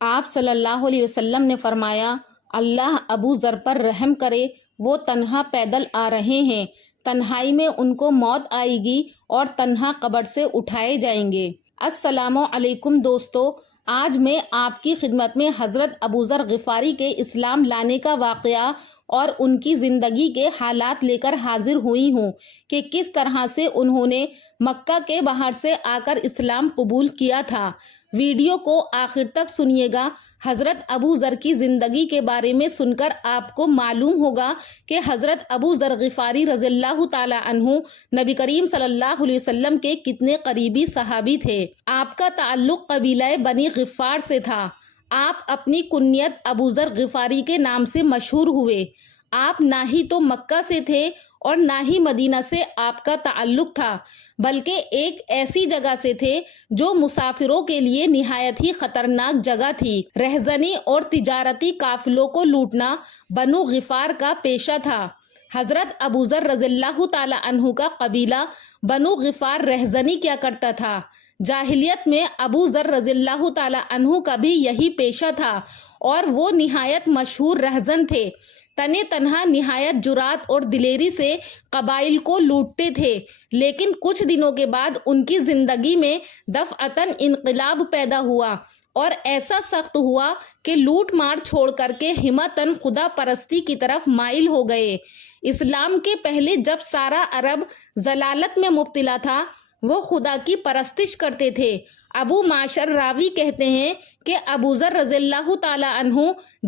آپ صلی اللہ علیہ وسلم نے فرمایا، اللہ ابو ذر پر رحم کرے، وہ تنہا پیدل آ رہے ہیں، تنہائی میں ان کو موت آئے گی اور تنہا قبر سے اٹھائے جائیں گے۔ السلام علیکم دوستو، آج میں آپ کی خدمت میں حضرت ابو ذر غفاری کے اسلام لانے کا واقعہ اور ان کی زندگی کے حالات لے کر حاضر ہوئی ہوں کہ کس طرح سے انہوں نے مکہ کے باہر سے آ کر اسلام قبول کیا تھا۔ ویڈیو کو آخر تک سنیے گا۔ حضرت ابو ذر کی زندگی کے بارے میں سن کر آپ کو معلوم ہوگا کہ حضرت ابو ذر غفاری رضی اللہ تعالی عنہ نبی کریم صلی اللہ علیہ وسلم کے کتنے قریبی صحابی تھے۔ آپ کا تعلق قبیلہ بنی غفار سے تھا۔ آپ اپنی کنیت ابو ذر غفاری کے نام سے مشہور ہوئے۔ آپ نہ ہی تو مکہ سے تھے اور نہ ہی مدینہ سے آپ کا تعلق تھا، بلکہ ایک ایسی جگہ سے تھے جو مسافروں کے لیے نہایت ہی خطرناک جگہ تھی۔ رہزنی اور تجارتی قافلوں کو لوٹنا بنو غفار کا پیشہ تھا۔ حضرت ابو ذر رضی اللہ تعالی عنہ کا قبیلہ بنو غفار رہزنی کیا کرتا تھا۔ جاہلیت میں ابو ذر رضی اللہ تعالی عنہ کا بھی یہی پیشہ تھا اور وہ نہایت مشہور رہزن تھے۔ تنے تنہا نہایت جرات اور دلیری سے قبائل کو لوٹتے تھے، لیکن کچھ دنوں کے بعد ان کی زندگی میں دفعتاً انقلاب پیدا ہوا اور ایسا سخت ہوا کہ لوٹ مار چھوڑ کر کے ہمتاً خدا پرستی کی طرف مائل ہو گئے۔ اسلام کے پہلے جب سارا عرب ضلالت میں مبتلا تھا، وہ خدا کی پرستش کرتے تھے۔ ابو معشر راوی کہتے ہیں کہ ابو ذر رضی اللہ تعالی عنہ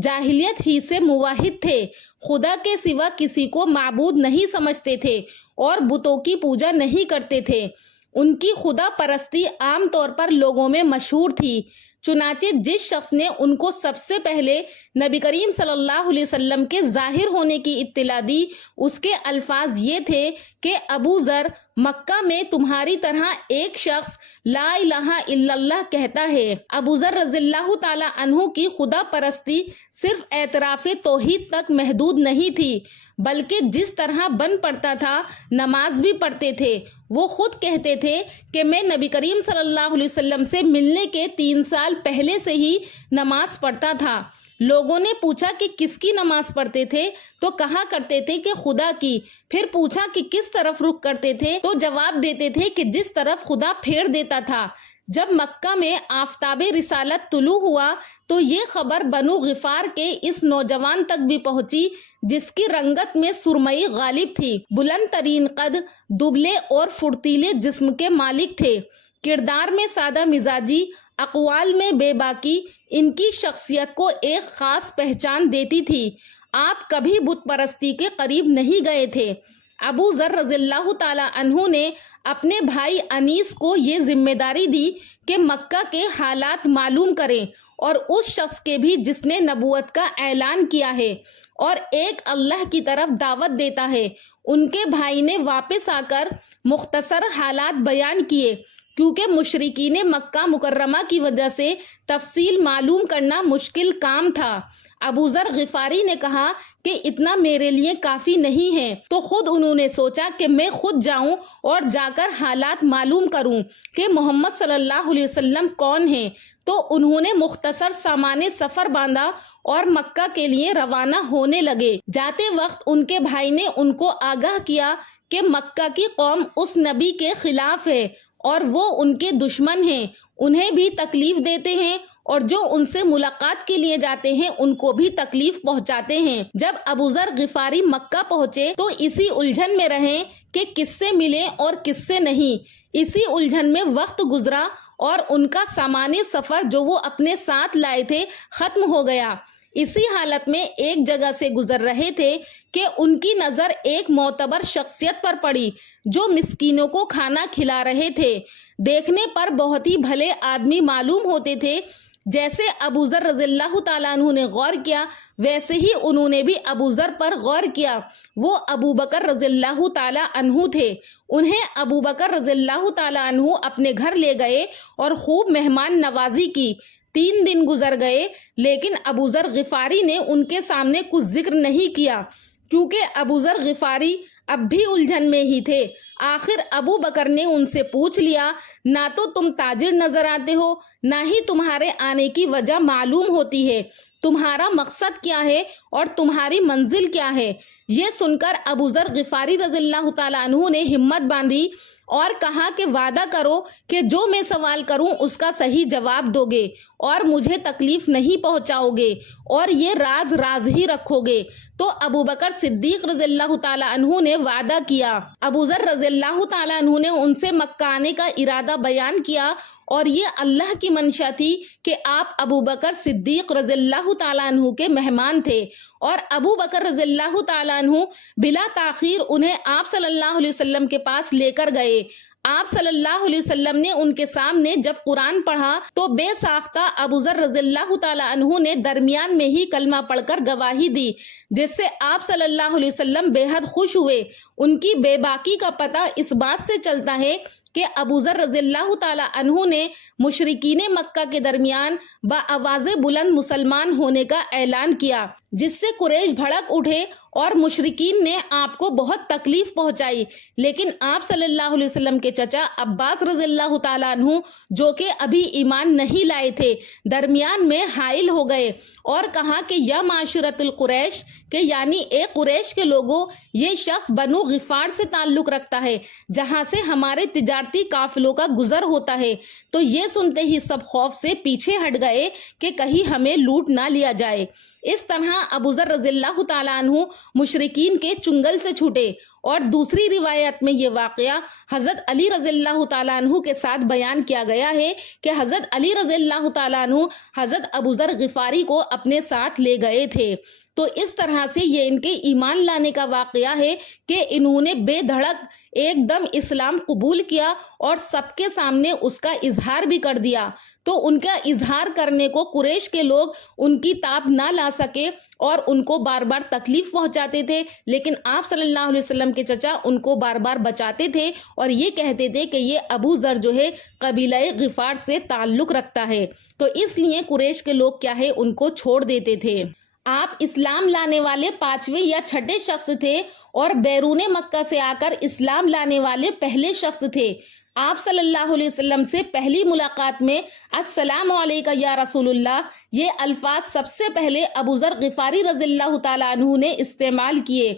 جاہلیت ہی سے موحد تھے، خدا کے سوا کسی کو معبود نہیں سمجھتے تھے اور بتوں کی پوجا نہیں کرتے تھے۔ ان کی خدا پرستی عام طور پر لوگوں میں مشہور تھی، چنانچہ جس شخص نے ان کو سب سے پہلے نبی کریم صلی اللہ علیہ وسلم کے ظاہر ہونے کی اطلاع دی، اس کے الفاظ یہ تھے کہ ابو ذر، مکہ میں تمہاری طرح ایک شخص لا الہ الا اللہ کہتا ہے۔ ابو ذر رضی اللہ تعالی عنہ کی خدا پرستی صرف اعتراف توحید تک محدود نہیں تھی، بلکہ جس طرح بن پڑتا تھا نماز بھی پڑھتے تھے۔ وہ خود کہتے تھے کہ میں نبی کریم صلی اللہ علیہ وسلم سے ملنے کے 3 سال پہلے سے ہی نماز پڑھتا تھا۔ لوگوں نے پوچھا کہ کس کی نماز پڑھتے تھے تو کہا کرتے تھے کہ خدا کی۔ پھر پوچھا کہ کس طرف رخ کرتے تھے تو جواب دیتے تھے کہ جس طرف خدا پھیر دیتا تھا۔ جب مکہ میں آفتاب رسالت طلوع ہوا تو یہ خبر بنو غفار کے اس نوجوان تک بھی پہنچی جس کی رنگت میں سرمئی غالب تھی، بلند ترین قد، دبلے اور پھرتیلے جسم کے مالک تھے، کردار میں سادہ مزاجی، اقوال میں بے باکی، ان کی شخصیت کو ایک خاص پہچان دیتی تھی۔ آپ کبھی بت پرستی کے قریب نہیں گئے تھے۔ ابو ذر رضی اللہ تعالی عنہ نے اپنے بھائی انیس کو یہ ذمہ داری دی کہ مکہ کے حالات معلوم کریں اور اس شخص کے بھی جس نے نبوت کا اعلان کیا ہے اور ایک اللہ کی طرف دعوت دیتا ہے۔ ان کے بھائی نے واپس آ کر مختصر حالات بیان کیے، کیونکہ مشرکین مکہ مکرمہ کی وجہ سے تفصیل معلوم کرنا مشکل کام تھا۔ ابو ذر غفاری نے کہا کہ اتنا میرے لیے کافی نہیں ہے، تو خود انہوں نے سوچا کہ میں خود جاؤں اور جا کر حالات معلوم کروں کہ محمد صلی اللہ علیہ وسلم کون ہیں۔ تو انہوں نے مختصر سامان سفر باندھا اور مکہ کے لیے روانہ ہونے لگے۔ جاتے وقت ان کے بھائی نے ان کو آگاہ کیا کہ مکہ کی قوم اس نبی کے خلاف ہے اور وہ ان کے دشمن ہیں، انہیں بھی تکلیف دیتے ہیں اور جو ان سے ملاقات کے لیے جاتے ہیں ان کو بھی تکلیف پہنچاتے ہیں۔ جب ابو ذر غفاری مکہ پہنچے تو اسی الجھن میں رہے کہ کس سے ملیں اور کس سے نہیں۔ اسی الجھن میں وقت گزرا اور ان کا سامان سفر جو وہ اپنے ساتھ لائے تھے ختم ہو گیا۔ اسی حالت میں ایک جگہ سے گزر رہے تھے کہ ان کی نظر ایک معتبر شخصیت پر پڑی جو مسکینوں کو کھانا کھلا رہے تھے۔ دیکھنے پر بہت ہی بھلے آدمی معلوم ہوتے تھے۔ جیسے ابو ذر رضی اللہ تعالیٰ عنہ نے غور کیا، ویسے ہی انہوں نے بھی ابو ذر پر غور کیا۔ وہ ابو بکر رضی اللہ تعالیٰ عنہ تھے۔ انہیں ابو بکر رضی اللہ تعالیٰ عنہ اپنے گھر لے گئے اور خوب مہمان نوازی کی۔ 3 دن گزر گئے لیکن ابو ذر غفاری نے ان کے سامنے کچھ ذکر نہیں کیا، کیونکہ ابو ذر غفاری اب بھی الجھن میں ہی تھے۔ آخر ابو بکر نے ان سے پوچھ لیا، نہ تو تم تاجر نظر آتے ہو، نہ ہی تمہارے آنے کی وجہ معلوم ہوتی ہے، تمہارا مقصد کیا ہے اور تمہاری منزل کیا ہے؟ یہ سن کر ابو ذر غفاری رضی اللہ تعالیٰ عنہ نے ہمت باندھی اور کہا کہ وعدہ کرو کہ جو میں سوال کروں اس کا صحیح جواب دو گے اور مجھے تکلیف نہیں پہنچاؤ گے اور یہ راز راز ہی رکھو گے۔ تو ابو بکر صدیق رضی اللہ تعالیٰ عنہ نے وعدہ کیا۔ ابو ذر رضی اللہ تعالیٰ عنہ نے ان سے مکہ آنے کا ارادہ بیان کیا اور یہ اللہ کی منشا تھی کہ آپ ابو بکر صدیق رضی اللہ تعالیٰ عنہ کے مہمان تھے، اور ابو بکر رضی اللہ تعالیٰ عنہ بلا تاخیر انہیں آپ صلی اللہ علیہ وسلم کے پاس لے کر گئے۔ آپ صلی اللہ علیہ وسلم نے ان کے سامنے جب قرآن پڑھا تو بے ساختہ ابو ذر رضی اللہ تعالیٰ عنہ نے درمیان میں ہی کلمہ پڑھ کر گواہی دی، جس سے آپ صلی اللہ علیہ وسلم بے حد خوش ہوئے۔ ان کی بے باکی کا پتہ اس بات سے چلتا ہے کہ ابو ذر رضی اللہ تعالیٰ عنہ نے مشرکین مکہ کے درمیان بآواز بلند مسلمان ہونے کا اعلان کیا، جس سے قریش بھڑک اٹھے اور مشرکین نے آپ کو بہت تکلیف پہنچائی۔ لیکن آپ صلی اللہ علیہ وسلم کے چچا عباس رضی اللہ تعالیٰ عنہ، جو کہ ابھی ایمان نہیں لائے تھے، درمیان میں حائل ہو گئے اور کہا کہ یا معاشرت القریش، کہ یعنی اے قریش کے لوگوں، یہ شخص بنو غفار سے تعلق رکھتا ہے جہاں سے ہمارے تجارتی قافلوں کا گزر ہوتا ہے۔ تو یہ سنتے ہی سب خوف سے پیچھے ہٹ گئے کہ کہیں ہمیں لوٹ نہ لیا جائے۔ اس طرح ابو ذر رضی اللہ تعالیٰ عنہ مشرکین کے چنگل سے چھوٹے۔ اور دوسری روایت میں یہ واقعہ حضرت علی رضی اللہ تعالیٰ عنہ کے ساتھ بیان کیا گیا ہے کہ حضرت علی رضی اللہ تعالیٰ عنہ حضرت ابو ذر غفاری کو اپنے ساتھ لے گئے تھے۔ تو اس طرح سے یہ ان کے ایمان لانے کا واقعہ ہے کہ انہوں نے بے دھڑک ایک دم اسلام قبول کیا اور سب کے سامنے اس کا اظہار بھی کر دیا۔ تو ان کا اظہار کرنے کو قریش کے لوگ ان کی تاب نہ لا سکے اور ان کو بار بار تکلیف پہنچاتے تھے، لیکن آپ صلی اللہ علیہ وسلم کے چچا ان کو بار بار بچاتے تھے اور یہ کہتے تھے کہ یہ ابو ذر جو ہے قبیلہ غفار سے تعلق رکھتا ہے، تو اس لیے قریش کے لوگ کیا ہے ان کو چھوڑ دیتے تھے۔ آپ اسلام لانے والے 5ویں یا 6ٹھے شخص تھے اور بیرون مکہ سے آ کر اسلام لانے والے پہلے شخص تھے۔ آپ صلی اللہ علیہ وسلم سے پہلی ملاقات میں السلام علیکہ یا رسول اللہ، یہ الفاظ سب سے پہلے ابو ذر غفاری رضی اللہ تعالیٰ عنہ نے استعمال کیے۔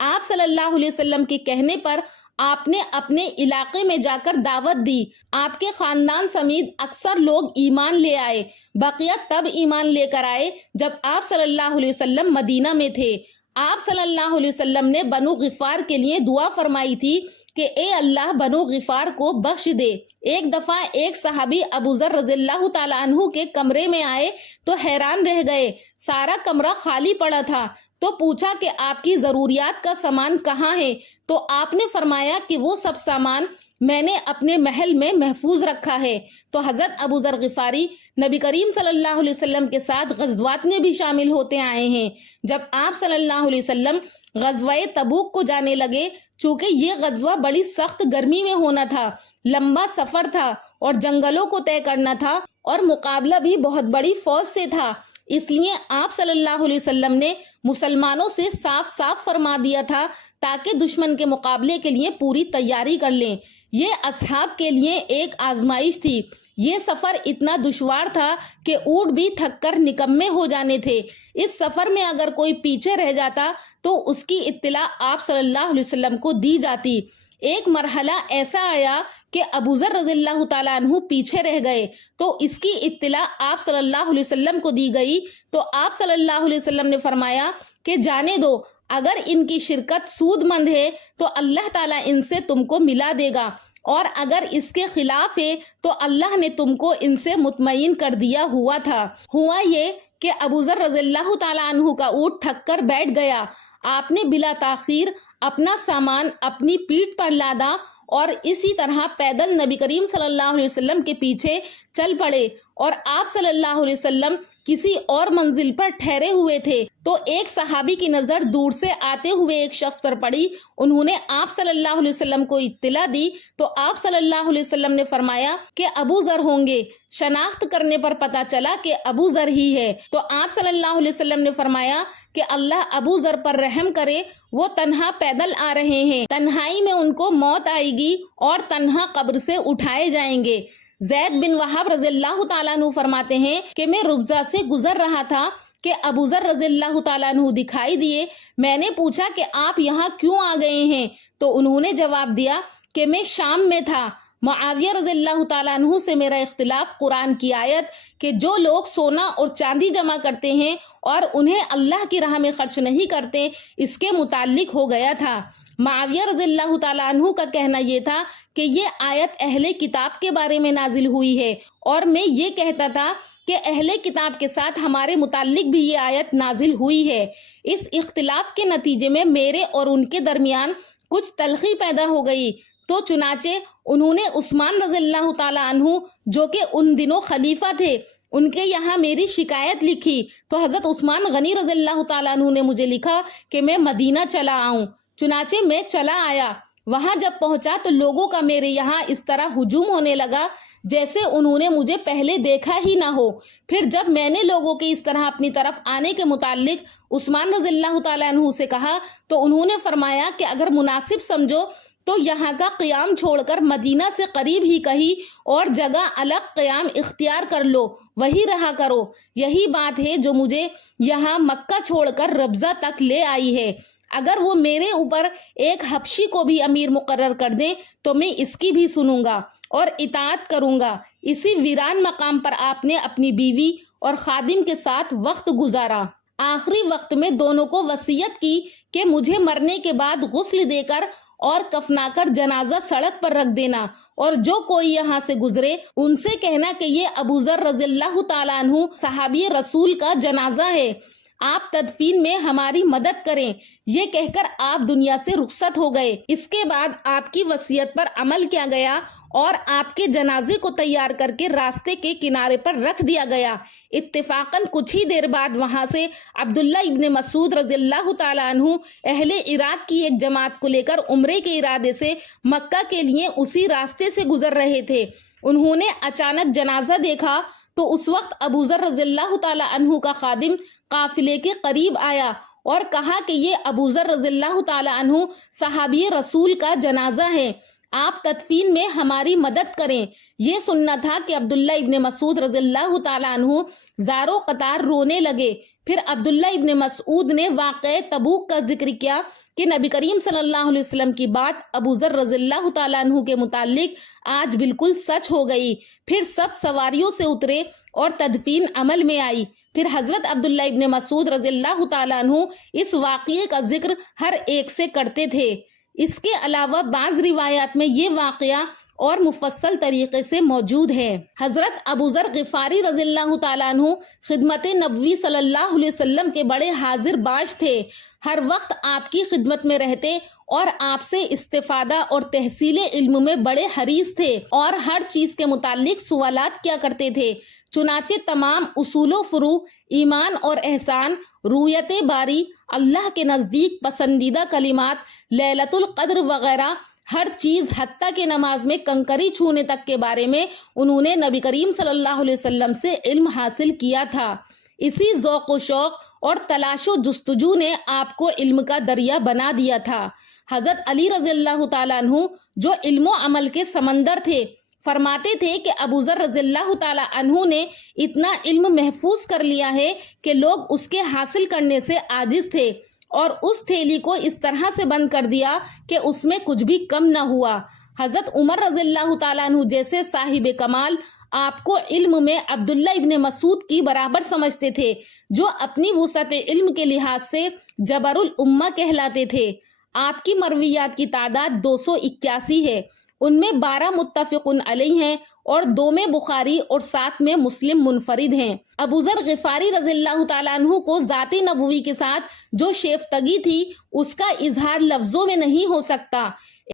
آپ صلی اللہ علیہ وسلم کے کہنے پر آپ نے اپنے علاقے میں جا کر دعوت دی۔ آپ کے خاندان سمیت اکثر لوگ ایمان لے آئے، بقیہ تب ایمان لے کر آئے جب آپ صلی اللہ علیہ وسلم مدینہ میں تھے۔ آپ صلی اللہ علیہ وسلم نے بنو غفار کے لیے دعا فرمائی تھی کہ اے اللہ بنو غفار کو بخش دے۔ ایک دفعہ ایک صحابی ابو ذر رضی اللہ تعالیٰ عنہ کے کمرے میں آئے تو حیران رہ گئے، سارا کمرہ خالی پڑا تھا۔ تو پوچھا کہ آپ کی ضروریات کا سامان کہاں ہے؟ تو آپ نے فرمایا کہ وہ سب سامان میں نے اپنے محل میں محفوظ رکھا ہے۔ تو حضرت ابو ذر غفاری نبی کریم صلی اللہ علیہ وسلم کے ساتھ غزوات میں بھی شامل ہوتے آئے ہیں۔ جب آپ صلی اللہ علیہ وسلم غزوہ تبوک کو جانے لگے، چونکہ یہ غزوہ بڑی سخت گرمی میں ہونا تھا، لمبا سفر تھا اور جنگلوں کو طے کرنا تھا اور مقابلہ بھی بہت بڑی فوج سے تھا، اس لیے آپ صلی اللہ علیہ وسلم نے مسلمانوں سے صاف صاف فرما دیا تھا تاکہ دشمن کے مقابلے کے لیے پوری تیاری کر لیں۔ یہ اصحاب کے لیے ایک آزمائش تھی۔ یہ سفر اتنا دشوار تھا کہ اونٹ بھی تھک کر نکمے ہو جانے تھے۔ اس سفر میں اگر کوئی پیچھے رہ جاتا تو اس کی اطلاع آپ صلی اللہ علیہ وسلم کو دی جاتی۔ ایک مرحلہ ایسا آیا کہ ابو ذر رضی اللہ تعالیٰ عنہ پیچھے رہ گئے تو اس کی اطلاع آپ صلی اللہ علیہ وسلم کو دی گئی، تو آپ صلی اللہ علیہ وسلم نے فرمایا کہ جانے دو، اگر ان کی شرکت سود مند ہے تو اللہ تعالیٰ ان سے تم کو ملا دے گا، اور اگر اس کے خلاف ہے تو اللہ نے تم کو ان سے مطمئن کر دیا ہوا تھا۔ ہوا یہ کہ ابو ذر رضی اللہ تعالیٰ عنہ کا اونٹ تھک کر بیٹھ گیا۔ آپ نے بلا تاخیر اپنا سامان اپنی پیٹھ پر لادا اور اسی طرح پیدل نبی کریم صلی اللہ علیہ وسلم کے پیچھے چل پڑے، اور آپ صلی اللہ علیہ وسلم کسی اور منزل پر ٹھہرے ہوئے تھے تو ایک صحابی کی نظر دور سے آتے ہوئے ایک شخص پر پڑی۔ انہوں نے آپ صلی اللہ علیہ وسلم کو اطلاع دی تو آپ صلی اللہ علیہ وسلم نے فرمایا کہ ابو ذر ہوں گے۔ شناخت کرنے پر پتہ چلا کہ ابو ذر ہی ہے، تو آپ صلی اللہ علیہ وسلم نے فرمایا کہ اللہ ابو ذر پر رحم کرے، وہ تنہا پیدل آ رہے ہیں، تنہائی میں ان کو موت آئے گی اور تنہا قبر سے اٹھائے جائیں گے۔ زید بن وہب رضی اللہ تعالیٰ عنہ فرماتے ہیں کہ میں ربضہ سے گزر رہا تھا کہ ابو ذر رضی اللہ تعالیٰ عنہ دکھائی دیے۔ میں نے پوچھا کہ آپ یہاں کیوں آ گئے ہیں؟ تو انہوں نے جواب دیا کہ میں شام میں تھا۔ معاویہ رضی اللہ تعالیٰ عنہ سے میرا اختلاف قرآن کی آیت کہ جو لوگ سونا اور چاندی جمع کرتے ہیں اور انہیں اللہ کی راہ میں خرچ نہیں کرتے، اس کے متعلق ہو گیا تھا۔ معاویہ رضی اللہ تعالیٰ عنہ کا کہنا یہ تھا کہ یہ آیت اہل کتاب کے بارے میں نازل ہوئی ہے، اور میں یہ کہتا تھا کہ اہل کتاب کے ساتھ ہمارے متعلق بھی یہ آیت نازل ہوئی ہے۔ اس اختلاف کے نتیجے میں میرے اور ان کے درمیان کچھ تلخی پیدا ہو گئی، تو چنانچہ انہوں نے عثمان رضی اللہ تعالیٰ عنہ جو کہ ان دنوں خلیفہ تھے، ان کے یہاں میری شکایت لکھی۔ تو حضرت عثمان غنی رضی اللہ تعالیٰ عنہ نے مجھے لکھا کہ میں مدینہ چلا آؤں۔ چنانچہ میں چلا آیا۔ وہاں جب پہنچا تو لوگوں کا میرے یہاں اس طرح ہجوم ہونے لگا جیسے انہوں نے مجھے پہلے دیکھا ہی نہ ہو۔ پھر جب میں نے لوگوں کے اس طرح اپنی طرف آنے کے متعلق عثمان رضی اللہ تعالیٰ عنہ سے کہا تو انہوں نے فرمایا کہ اگر مناسب سمجھو تو یہاں کا قیام چھوڑ کر مدینہ سے قریب ہی کہیں اور جگہ الگ قیام اختیار کر لو، وہی رہا کرو۔ یہی بات ہے جو مجھے یہاں مکہ چھوڑ کر ربضہ تک لے آئی ہے۔ اگر وہ میرے اوپر ایک حبشی کو بھی امیر مقرر کر دیں تو میں اس کی بھی سنوں گا اور اطاعت کروں گا۔ اسی ویران مقام پر آپ نے اپنی بیوی اور خادم کے ساتھ وقت گزارا۔ آخری وقت میں دونوں کو وصیت کی کہ مجھے مرنے کے بعد غسل دے کر اور کفنا کر جنازہ سڑک پر رکھ دینا، اور جو کوئی یہاں سے گزرے ان سے کہنا کہ یہ ابو ذر رضی اللہ تعالیٰ عنہ صحابی رسول کا جنازہ ہے، آپ تدفین میں ہماری مدد کریں۔ یہ کہہ کر آپ دنیا سے رخصت ہو گئے۔ اس کے بعد آپ کی وصیت پر عمل کیا گیا اور آپ کے جنازے کو تیار کر کے راستے کے کنارے پر رکھ دیا گیا۔ اتفاقاً کچھ ہی دیر بعد وہاں سے عبداللہ ابن مسعود رضی اللہ تعالیٰ عنہ اہل عراق کی ایک جماعت کو لے کر عمرے کے ارادے سے مکہ کے لیے اسی راستے سے گزر رہے تھے۔ انہوں نے اچانک جنازہ دیکھا تو اس وقت ابو ذر رضی اللہ تعالیٰ عنہ کا خادم قافلے کے قریب آیا اور کہا کہ یہ ابو ذر رضی اللہ تعالیٰ عنہ صحابی رسول کا جنازہ ہے، آپ تدفین میں ہماری مدد کریں۔ یہ سننا تھا کہ عبداللہ ابن مسعود رضی اللہ تعالیٰ عنہ زارو قطار رونے لگے۔ پھر عبداللہ ابن مسعود نے واقعہ تبوک کا ذکر کیا کہ نبی کریم صلی اللہ علیہ وسلم کی بات ابو ذر رضی اللہ تعالیٰ عنہ کے متعلق آج بالکل سچ ہو گئی۔ پھر سب سواریوں سے اترے اور تدفین عمل میں آئی۔ پھر حضرت عبداللہ ابن مسعود رضی اللہ تعالیٰ عنہ اس واقعے کا ذکر ہر ایک سے کرتے تھے۔ اس کے علاوہ بعض روایات میں یہ واقعہ اور مفصل طریقے سے موجود ہے۔ حضرت ابو ذر غفاری رضی اللہ تعالیٰ عنہ خدمت نبوی صلی اللہ علیہ وسلم کے بڑے حاضر باش تھے، ہر وقت آپ کی خدمت میں رہتے اور آپ سے استفادہ اور تحصیل علم میں بڑے حریص تھے اور ہر چیز کے متعلق سوالات کیا کرتے تھے۔ چنانچہ تمام اصول و فروع، ایمان اور احسان، رویت باری، اللہ کے نزدیک پسندیدہ کلمات، لیلۃ القدر وغیرہ ہر چیز حتیٰ کہ نماز میں کنکری چھونے تک کے بارے میں انہوں نے نبی کریم صلی اللہ علیہ وسلم سے علم حاصل کیا تھا۔ اسی ذوق و شوق اور تلاش و جستجو نے آپ کو علم کا دریا بنا دیا تھا۔ حضرت علی رضی اللہ تعالیٰ عنہ جو علم و عمل کے سمندر تھے، فرماتے تھے کہ ابو ذر رضی اللہ تعالیٰ عنہ نے اتنا علم محفوظ کر لیا ہے کہ لوگ اس کے حاصل کرنے سے عاجز تھے، اور اس تھیلی کو اس طرح سے بند کر دیا کہ اس میں کچھ بھی کم نہ ہوا۔ حضرت عمر رضی اللہ تعالیٰ عنہ جیسے صاحب کمال آپ کو علم میں عبداللہ ابن مسعود کی برابر سمجھتے تھے، جو اپنی وسعت علم کے لحاظ سے جبر الامہ کہلاتے تھے۔ آپ کی مرویات کی تعداد 281 ہے، ان میں 12 متفق علیہ ہیں اور 2 میں بخاری اور 7 میں مسلم منفرد ہیں۔ ابو ذر غفاری رضی اللہ تعالیٰ عنہ کو ذات نبوی کے ساتھ جو شیفتگی تھی اس کا اظہار لفظوں میں نہیں ہو سکتا۔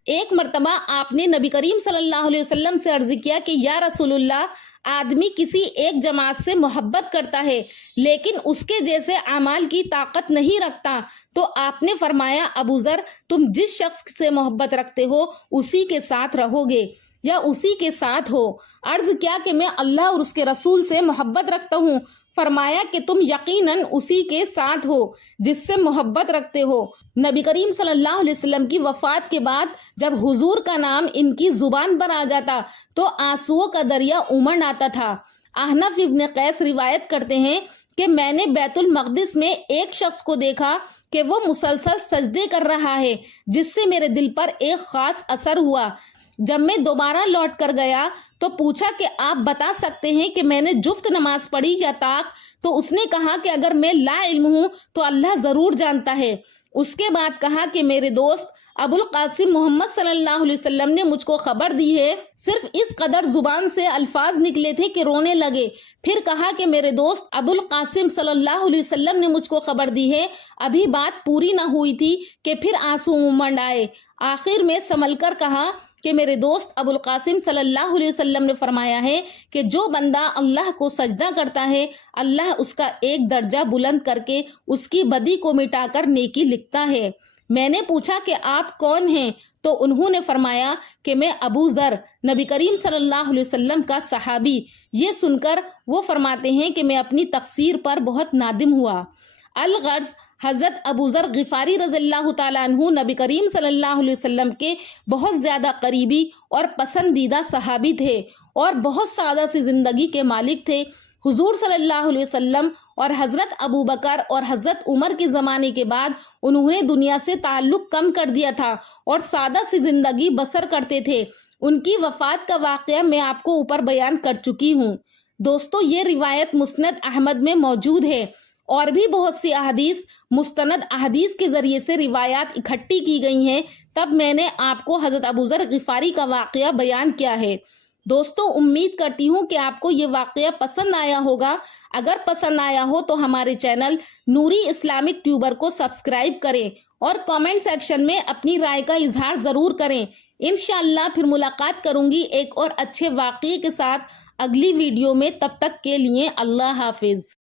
ایک مرتبہ آپ نے نبی کریم صلی اللہ علیہ وسلم سے عرض کیا کہ یا رسول اللہ، آدمی کسی ایک جماعت سے محبت کرتا ہے لیکن اس کے جیسے اعمال کی طاقت نہیں رکھتا، تو آپ نے فرمایا ابو ذر، تم جس شخص سے محبت رکھتے ہو اسی کے ساتھ رہو گے یا اسی کے ساتھ ہو۔ عرض کیا کہ میں اللہ اور اس کے رسول سے محبت رکھتا ہوں، فرمایا کہ تم یقیناً اسی کے ساتھ ہو جس سے محبت رکھتے ہو۔ نبی کریم صلی اللہ علیہ وسلم کی وفات کے بعد جب حضور کا نام ان کی زبان پر آ جاتا تو آنسوؤں کا دریا امڑ آتا تھا۔ احنف ابن قیس روایت کرتے ہیں کہ میں نے بیت المقدس میں ایک شخص کو دیکھا کہ وہ مسلسل سجدے کر رہا ہے، جس سے میرے دل پر ایک خاص اثر ہوا۔ جب میں دوبارہ لوٹ کر گیا تو پوچھا کہ آپ بتا سکتے ہیں کہ میں نے جفت نماز پڑھی یا طاق؟ تو اس نے کہا کہ اگر میں لا علم ہوں تو اللہ ضرور جانتا ہے۔ اس کے بعد کہا کہ میرے دوست ابو القاسم محمد صلی اللہ علیہ وسلم نے مجھ کو خبر دی ہے۔ صرف اس قدر زبان سے الفاظ نکلے تھے کہ رونے لگے۔ پھر کہا کہ میرے دوست ابو القاسم صلی اللہ علیہ وسلم نے مجھ کو خبر دی ہے۔ ابھی بات پوری نہ ہوئی تھی کہ پھر آنسو امڑ آئے۔ آخر میں سنبھل کر کہا کہ میرے دوست ابو القاسم صلی اللہ علیہ وسلم نے فرمایا ہے کہ جو بندہ اللہ کو سجدہ کرتا ہے اللہ اس کا ایک درجہ بلند کر کے اس کی بدی کو مٹا کر نیکی لکھتا ہے۔ میں نے پوچھا کہ آپ کون ہیں؟ تو انہوں نے فرمایا کہ میں ابو ذر، نبی کریم صلی اللہ علیہ وسلم کا صحابی۔ یہ سن کر وہ فرماتے ہیں کہ میں اپنی تقصیر پر بہت نادم ہوا۔ الغرض حضرت ابو ذر غفاری رضی اللہ تعالیٰ عنہ نبی کریم صلی اللہ علیہ وسلم کے بہت زیادہ قریبی اور پسندیدہ صحابی تھے اور بہت سادہ سی زندگی کے مالک تھے۔ حضور صلی اللہ علیہ وسلم اور حضرت ابو بکر اور حضرت عمر کے زمانے کے بعد انہوں نے دنیا سے تعلق کم کر دیا تھا اور سادہ سی زندگی بسر کرتے تھے۔ ان کی وفات کا واقعہ میں آپ کو اوپر بیان کر چکی ہوں۔ دوستو، یہ روایت مسند احمد میں موجود ہے اور بھی بہت سی احادیث مستند احادیث کے ذریعے سے روایات اکٹھی کی گئی ہیں، تب میں نے آپ کو حضرت ابو ذر غفاری کا واقعہ بیان کیا ہے۔ دوستو، امید کرتی ہوں کہ آپ کو یہ واقعہ پسند آیا ہوگا۔ اگر پسند آیا ہو تو ہمارے چینل نوری اسلامک ٹیوبر کو سبسکرائب کریں اور کامنٹ سیکشن میں اپنی رائے کا اظہار ضرور کریں۔ انشاءاللہ پھر ملاقات کروں گی ایک اور اچھے واقعے کے ساتھ اگلی ویڈیو میں۔ تب تک کے لیے اللہ حافظ۔